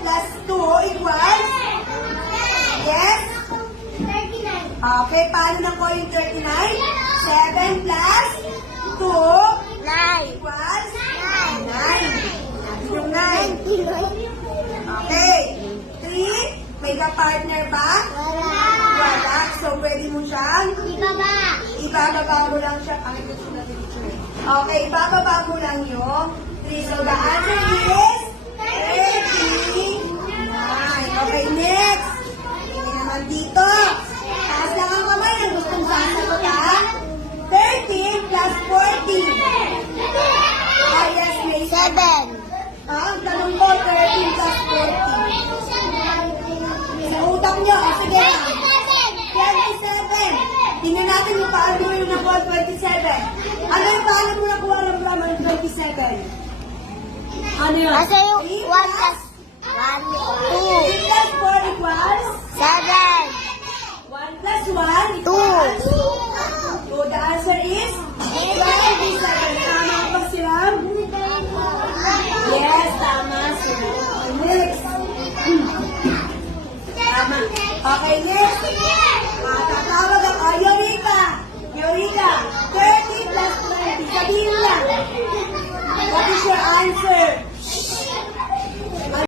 plus 2 equals? Yes? Okay, paano na po yung 39? 7 plus 2 equals? 9. Yung 9. Okay. 3, may ka-partner ba? Wala. So, pwede mo siyang? Ibababa mo lang siya. Okay, ibababa mo lang yung 3. So, the answer is 39. Okay, next. Tingnan naman dito. Taas lang ang kamay. Ang gustong sasagot ha? 13 plus 14. Ah, yes, may 7. Ang tanong ko, 13 plus 14. Sa utak nyo, sige. 27. Tingnan natin yung paano yung nakuha 27. Ano yung paano mo nakuha ng grammar 27? Ano yun? Kasi yung 1 plus